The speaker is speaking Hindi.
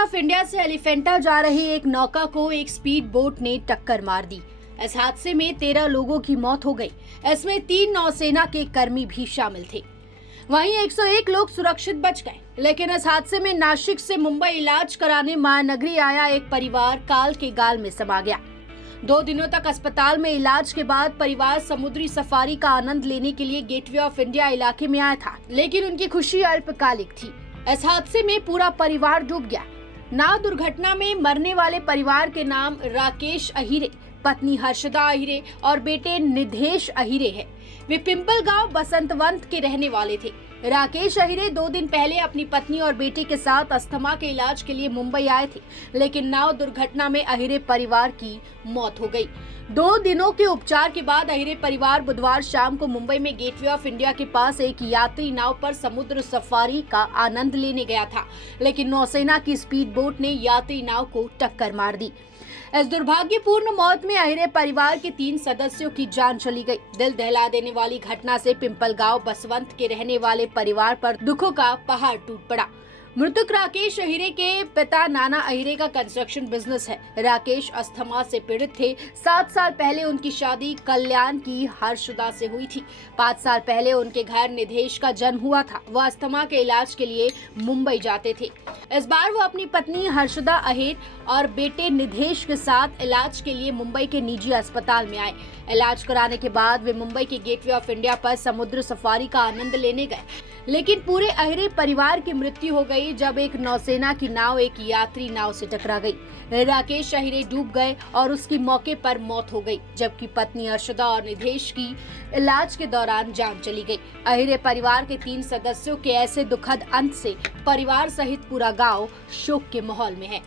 ऑफ इंडिया से एलिफेंटा जा रही एक नौका को एक स्पीड बोट ने टक्कर मार दी। इस हादसे में 13 लोगों की मौत हो गई। इसमें 3 नौसेना के कर्मी भी शामिल थे। वहीं 101 लोग सुरक्षित बच गए। लेकिन इस हादसे में नासिक से मुंबई इलाज कराने मायानगरी आया एक परिवार काल के गाल में समा गया। 2 दिनों तक अस्पताल में इलाज के बाद परिवार समुद्री सफारी का आनंद लेने के लिए गेटवे ऑफ इंडिया इलाके में आया था, लेकिन उनकी खुशी अल्पकालिक थी। इस हादसे में पूरा परिवार डूब गया। नाव दुर्घटना में मरने वाले परिवार के नाम राकेश अहिरे, पत्नी हर्षदा अहिरे और बेटे निधेश अहिरे है। वे पिंपल गांव बसंतवंत के रहने वाले थे। राकेश अहिरे 2 दिन पहले अपनी पत्नी और बेटे के साथ अस्थमा के इलाज के लिए मुंबई आए थे, लेकिन नाव दुर्घटना में अहिरे परिवार की मौत हो गई। 2 दिनों के उपचार के बाद अहिरे परिवार बुधवार शाम को मुंबई में गेटवे ऑफ इंडिया के पास एक यात्री नाव पर समुद्र सफारी का आनंद लेने गया था, लेकिन नौसेना की स्पीड बोट ने यात्री नाव को टक्कर मार दी। इस दुर्भाग्यपूर्ण मौत में अहिरे परिवार के 3 सदस्यों की जान चली गई। दिल दहला देने वाली घटना से पिंपल गांव बसवंत के रहने वाले परिवार पर दुखों का पहाड़ टूट पड़ा। मृतक राकेश अहिरे के पिता नाना अहिरे का कंस्ट्रक्शन बिजनेस है। राकेश अस्थमा से पीड़ित थे। 7 साल पहले उनकी शादी कल्याण की हर्षदा से हुई थी। 5 साल पहले उनके घर निधेश का जन्म हुआ था। वह अस्थमा के इलाज के लिए मुंबई जाते थे। इस बार वो अपनी पत्नी हर्षदा अहिर और बेटे निधेश के साथ इलाज के लिए मुंबई के निजी अस्पताल में आए। इलाज कराने के बाद वे मुंबई के गेटवे ऑफ इंडिया पर समुद्र सफारी का आनंद लेने गए, लेकिन पूरे अहिरे परिवार की मृत्यु हो गई जब एक नौसेना की नाव एक यात्री नाव से टकरा गई। राकेश अहिरे डूब गए और उसकी मौके पर मौत हो गई, जबकि पत्नी हर्षदा और निधेश की इलाज के दौरान जान चली गई। अहिरे परिवार के 3 सदस्यों के ऐसे दुखद अंत से परिवार सहित पूरा गांव शोक के माहौल में है।